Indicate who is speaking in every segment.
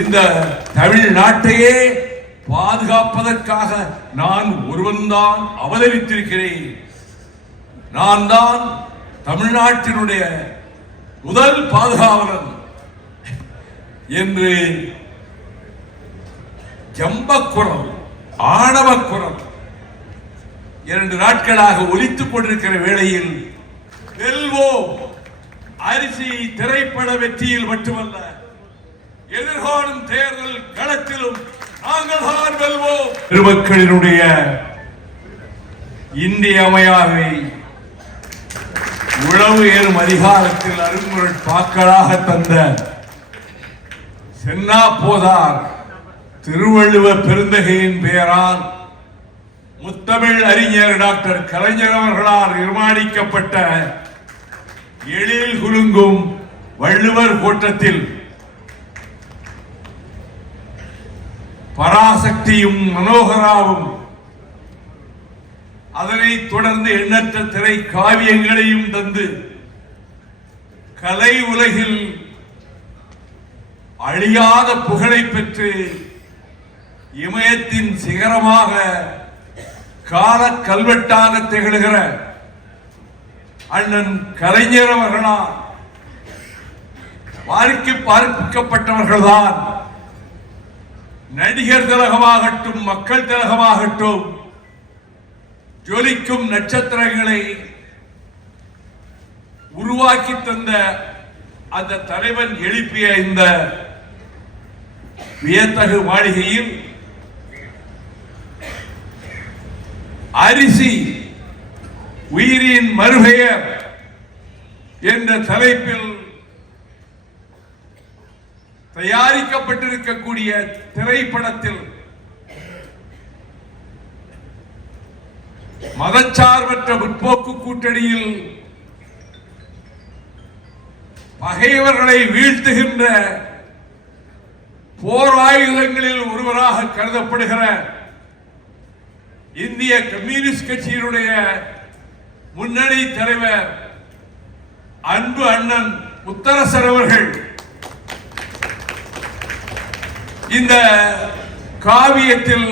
Speaker 1: இந்த தமிழ்நாட்டையே பாதுகாப்பதற்காக நான் ஒருவன்தான் அவதரித்திருக்கிறேன். நான் தான் தமிழ்நாட்டினுடைய முதல் பாதுகாவலன் என்று ஜம்பக்குரம் ஆணவக்குரம் இரண்டு நாட்களாக ஒலித்துக் கொண்டிருக்கிற வேளையில் வெல்வோம். அரிசி திரைப்பட வெற்றியில் மட்டுமல்ல எதிர்காலம் தேர்தல் களத்திலும் நாங்கள் தான் வெல்வோம் பெருமக்களினுடைய இன்றியமையாவை உழவு ஏறும் அதிகாரத்தில் அருங்குரல் பாக்களாக தந்த சென்னா போதார் திருவள்ளுவ பெருந்தகையின் பெயரால் முத்தமிழ் அறிஞர் டாக்டர் கலைஞர் அவர்களால் நிர்மாணிக்கப்பட்ட எழில் குலுங்கும் வள்ளுவர் கோட்டத்தில் பராசக்தியும் மனோகராவும் அதனைத் தொடர்ந்து எண்ணற்ற திரை காவியங்களையும் தந்து கலை உலகில் அழியாத புகழை பெற்று இமயத்தின் சிகரமாக கால கல்வெட்டாக திகழ்கிற அண்ணன் கலைஞர் அவர்களால் வாரிக்கு பார்க்கப்பட்டவர்கள்தான் நடிகர் திலகமாகட்டும் மக்கள் திலகமாகட்டும் ஜொலிக்கும் நட்சத்திரங்களை உருவாக்கி தந்த அந்த தலைவன் எழுப்பிய இந்த வியத்தகு மாளிகையில் அரிசி உயிரின் மறுபெயர் என்ற தலைப்பில் தயாரிக்கப்பட்டிருக்கக்கூடிய திரைப்படத்தில் மதச்சார்பற்ற முற்போக்கு கூட்டணியில் பகைவர்களை வீழ்த்துகின்ற போர் ஆயுதங்களில் ஒருவராக கருதப்படுகிற இந்திய கம்யூனிஸ்ட் கட்சியினுடைய முன்னணி தலைவர் அன்பு அண்ணன் முத்தரசர் அவர்கள் இந்த காவியத்தில்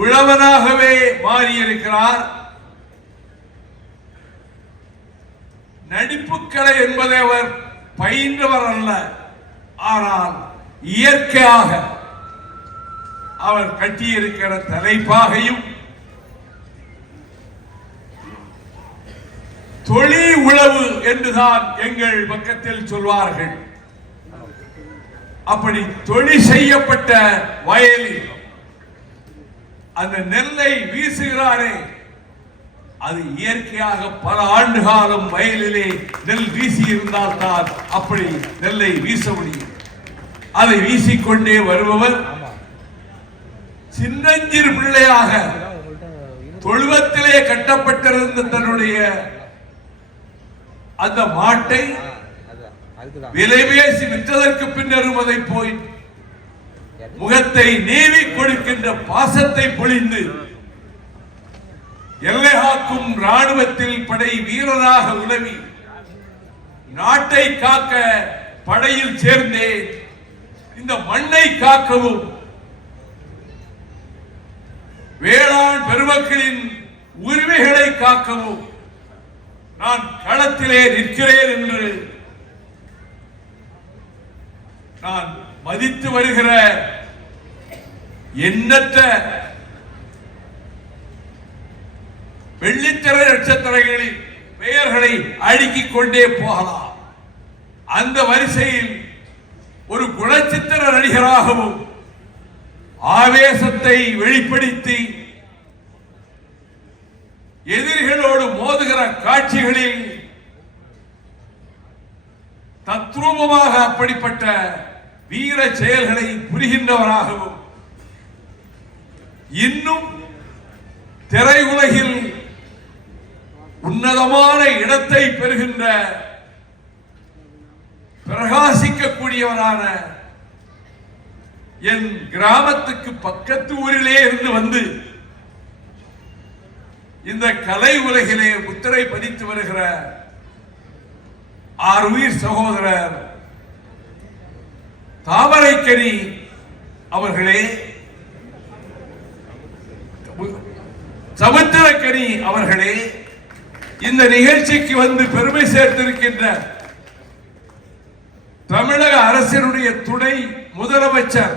Speaker 1: உழவனாகவே மாறியிருக்கிறார். நடிப்புக்கலை என்பதை அவர் பயின்றவர் அல்ல. ஆனால் இயற்கையாக அவர் கட்டியிருக்கிற தலைப்பாகையும் தொழில் உழவு என்றுதான் எங்கள் பக்கத்தில் சொல்வார்கள். அப்படி தொழில் செய்யப்பட்ட வயலில் அந்த நெல்லை வீசுகிறாரே. அது இயற்கையாக பல ஆண்டு காலம் வயலிலே நெல் வீசி இருந்தால் தான் அப்படி நெல்லை வீச முடியும். அதை வீசிக்கொண்டே வருபவர் சின்னஞ்சிறு பிள்ளையாக தொழுவத்திலே கட்டப்பட்டிருந்த தன்னுடைய அந்த மாட்டை விலை பேசி விற்றதற்கு பின்னரும் அதை போய் முகத்தை நீவி கொடுக்கின்ற பாசத்தை பொழிந்து எல்லை காக்கும் ராணுவத்தில் படை வீரராக உதவி நாட்டை காக்க படையில் சேர்ந்தேன். இந்த மண்ணை காக்கவும். வேளாண் பெருமக்களின் உரிமைகளை காக்கவும். நான் களத்திலே நிற்கிறேன் என்று நான் மதித்து வருகிற எண்ணற்ற வெள்ளித்திர நட்சத்திரங்களின் பெயர்களை அடுக்கிக் கொண்டே போகலாம். அந்த வரிசையில் ஒரு குணச்சித்திர நடிகராகவும் ஆவேசத்தை வெளிப்படுத்தி எதிரிகளோடு மோதுகிற காட்சிகளில் தத்ரூபமாக அப்படிப்பட்ட வீர செயல்களை புரிகின்றவராகவும் இன்னும் திரையுலகில் உன்னதமான இடத்தை பெறுகின்ற பிரகாசிக்கக்கூடியவரான என் கிராமத்துக்கு பக்கத்து ஊரிலே இருந்து வந்து இந்த கலை உலகிலே முத்திரை பதித்து வருகிற ஆர் உயிர் சகோதரர் தாமரைக்கனி அவர்களே சமுத்திரக்கனி அவர்களே இந்த நிகழ்ச்சிக்கு வந்து பெருமை சேர்த்திருக்கின்ற தமிழக அரசினுடைய துணை முதலமைச்சர்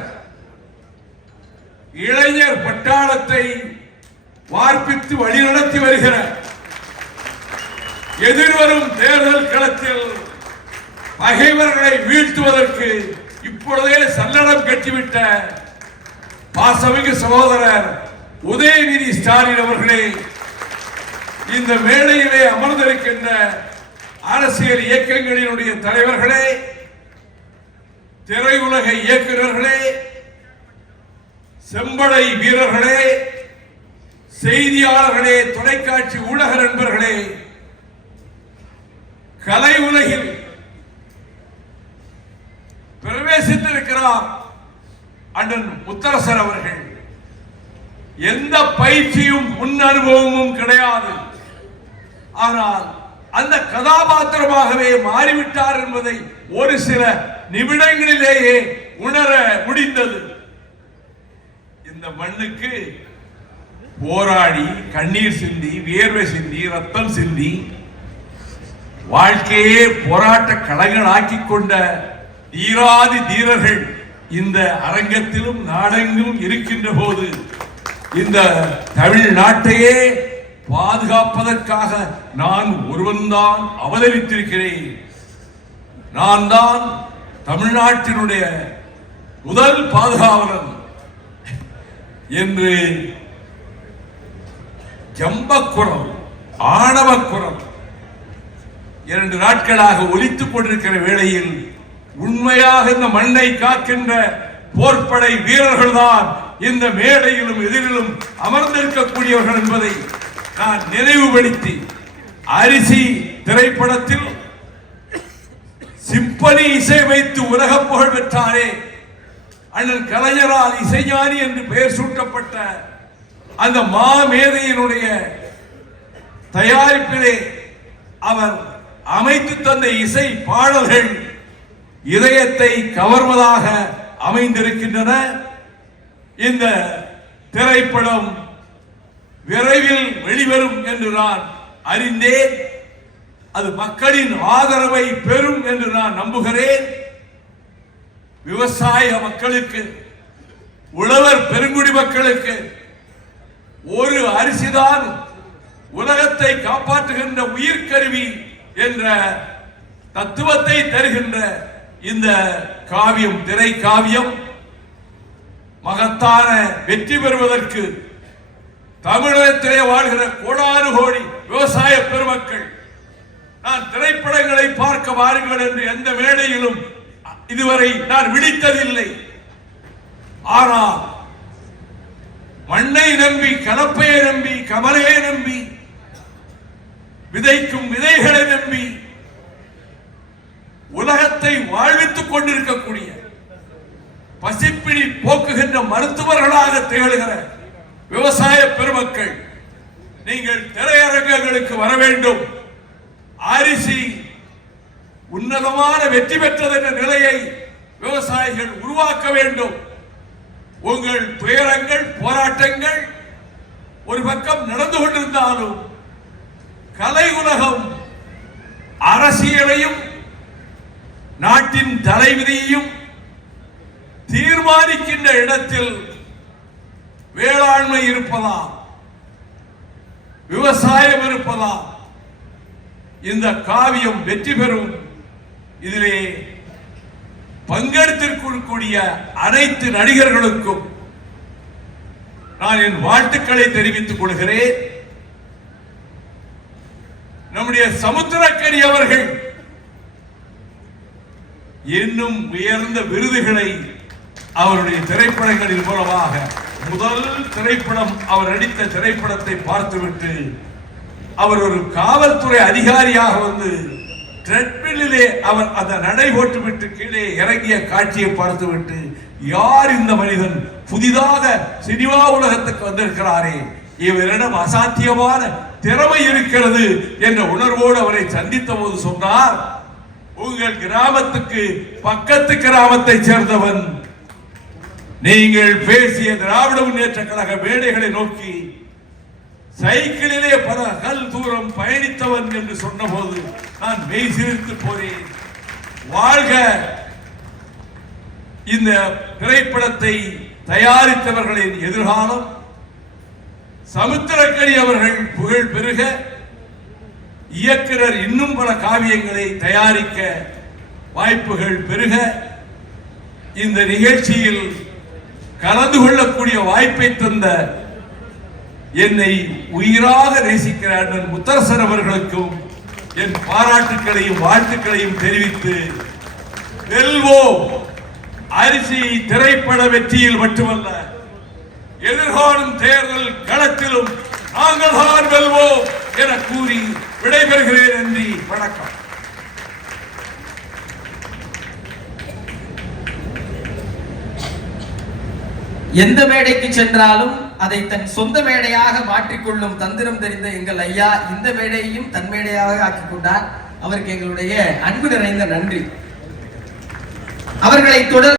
Speaker 1: இளைஞர் பட்டாளத்தை வார்ப்பித்து வழிநடத்தி வருகிற எதிர்வரும் தேர்தல் களத்தில் பகைவர்களை வீழ்த்துவதற்கு இப்பொழுதே சல்லடம் கட்டிவிட்ட பாசமிகு சகோதரர் உதயநிதி ஸ்டாலின் அவர்களே இந்த மேடையிலே அமர்ந்திருக்கின்ற அரசியல் இயக்கங்களினுடைய தலைவர்களே திரையுலக இயக்குநர்களே செம்படை வீரர்களே செய்தியாளர்களே தொலைக்காட்சி ஊடக நண்பர்களே கலை உலகில் பிரவேசித்திருக்கிறார் அண்ணன் முத்தரசர் அவர்கள் எந்த பயிற்சியும் முன் அனுபவமும் கிடையாது. ஆனால் அந்த கதாபாத்திரமாகவே மாறிவிட்டார் என்பதை ஒரு சில நிமிடங்களிலேயே உணர முடிந்தது. இந்த மண்ணுக்கு போராடி கண்ணீர் சிந்தி வியர்வை சிந்தி ரத்தம் சிந்தி வாழ்க்கையே போராட்ட களங்களாக்கி கொண்ட தீராதி தீரர்கள் இந்த அரங்கத்திலும் நாடெங்கும் இருக்கின்ற போது இந்த தமிழ்நாட்டையே பாதுகாப்பதற்காக நான் ஒருவன்தான் அவதரித்திருக்கிறேன். நான் தான் தமிழ்நாட்டினுடைய முதல் பாதுகாவலன் என்று ஜம்பக்குரம் ஆணவக்குரம் இரண்டு நாட்களாக ஒலித்துக் கொண்டிருக்கிற வேளையில் உண்மையாக இந்த மண்ணை காக்கின்ற போர்ப்படை வீரர்கள் தான் இந்த மேடையிலும் எதிரிலும் அமர்ந்திருக்கக்கூடியவர்கள் என்பதை நான் நினைவுபடுத்தி அரிசி திரைப்படத்தில் சிம்பனி இசை வைத்து உலக புகழ் பெற்றாரே அண்ணன் கலைஞரால் இசைஞானி என்று பெயர் சூட்டப்பட்ட அந்த மாமேதையினுடைய தயாரிப்பிலே அவர் அமைத்து தந்த இசை பாடல்கள் இதயத்தை கவர்வதாக அமைந்திருக்கின்றன. இந்த திரைப்படம் விரைவில் வெளிவரும் என்று நான் அறிந்தேன். அது மக்களின் ஆதரவை பெறும் என்று நான் நம்புகிறேன். விவசாய மக்களுக்கு உழவர் பெருங்குடி மக்களுக்கு ஒரு அரிசிதான் உலகத்தை காப்பாற்றுகின்ற உயிர்கருவி என்ற தத்துவத்தை தருகின்ற இந்த காவியம் திரை காவியம் மகத்தான வெற்றி பெறுவதற்கு தமிழகத்திலே வாழ்கிற கோடாறு கோடி விவசாய பெருமக்கள் நான் திரைப்படங்களை பார்க்க வாருங்கள் என்று எந்த மேடையிலும் இதுவரை நான் விழித்ததில்லை. ஆனால் மண்ணை நம்பி கலப்பையை நம்பி கமலையை நம்பி விதைக்கும் விதைகளை நம்பி உலகத்தை வாழ்வித்துக் கொண்டிருக்கக்கூடிய பசிப்பிடி போக்குகின்ற மருத்துவர்களாக திகழ்கிற விவசாய பெருமக்கள் நீங்கள் திரையரங்குகளுக்கு வர வேண்டும். அரிசி உன்னதமான வெற்றி பெற்றது என்ற நிலையை விவசாயிகள் உருவாக்க வேண்டும். உங்கள் துயரங்கள் போராட்டங்கள் ஒரு பக்கம் நடந்து கொண்டிருந்தாலும் கலை உலகம் அரசியலையும் நாட்டின் தலைவிதியையும் தீர்மானிக்கின்ற இடத்தில் வேளாண்மை இருப்பதா விவசாயம் இருப்பதா இந்த காவியம் வெற்றி பெறும். இதிலே பங்கெடுத்திருக்கக்கூடிய அனைத்து நடிகர்களுக்கும் நான் என் வாழ்த்துக்களை தெரிவித்துக் கொள்கிறேன். நம்முடைய சமுத்திரக்கரி அவர்கள் இன்னும் உயர்ந்த விருதுகளை அவருடைய திரைப்படங்களின் மூலமாக முதல் திரைப்படம் அவர் நடித்த திரைப்படத்தை பார்த்துவிட்டு அவர் ஒரு காவல்துறை அதிகாரியாக வந்து ட்ரெட்மில்லிலே அவர் அந்த நடை போட்டுவிட்டு கீழே இறங்கிய காட்சியை பார்த்துவிட்டு யார் இந்த மனிதன்? புதிதாக சினிமா உலகத்துக்கு வந்திருக்கிறாரே. இவரிடம் அசாத்தியமான திறமை இருக்கிறது என்ற உணர்வோடு அவரை சந்தித்த போது சொன்னார் உங்கள் கிராமத்துக்கு பக்கத்து கிராமத்தை சேர்ந்தவன். நீங்கள் பேசிய திராவிட முன்னேற்ற கழக மேடைகளை நோக்கி சைக்கிளிலே பல கல் தூரம் பயணித்தவன் என்று சொன்னபோது நான் மெய் சிரித்து போறேன் வாழ்க! இந்த திரைப்படத்தை தயாரித்தவர்களின் எதிர்காலம் சமுத்திரக்கடி அவர்கள் புகழ் பெருக இயக்குனர் இன்னும் பல காவியங்களை தயாரிக்க வாய்ப்புகள் பெருக இந்த நிகழ்ச்சியில் கலந்து கொள்ளக்கூடிய வாய்ப்பை தந்த என்னை உயிராக நேசிக்கிற அண்ணன் முத்தரசன் அவர்களுக்கும் என் பாராட்டுக்களையும் வாழ்த்துக்களையும் தெரிவித்து வெல்வோம். அரிசி திரைப்பட வெற்றியில் மட்டுமல்ல எதிர்காலம் தேர்தல் களத்திலும் நாங்கள் தான் வெல்வோம் என கூறி விடைபெறுகிறேன் நன்றி வணக்கம்.
Speaker 2: எந்த மேடைக்கு சென்றாலும் அதை தன் சொந்த மேடையாக மாற்றிக்கொள்ளும் தந்திரம் தெரிந்த எங்கள் ஐயா இந்த மேடையையும் தன் மேடையாக ஆக்கிக் கொண்டார். அவருக்கு எங்களுடைய அன்பு நிறைந்த நன்றி. அவர்களை தொடர்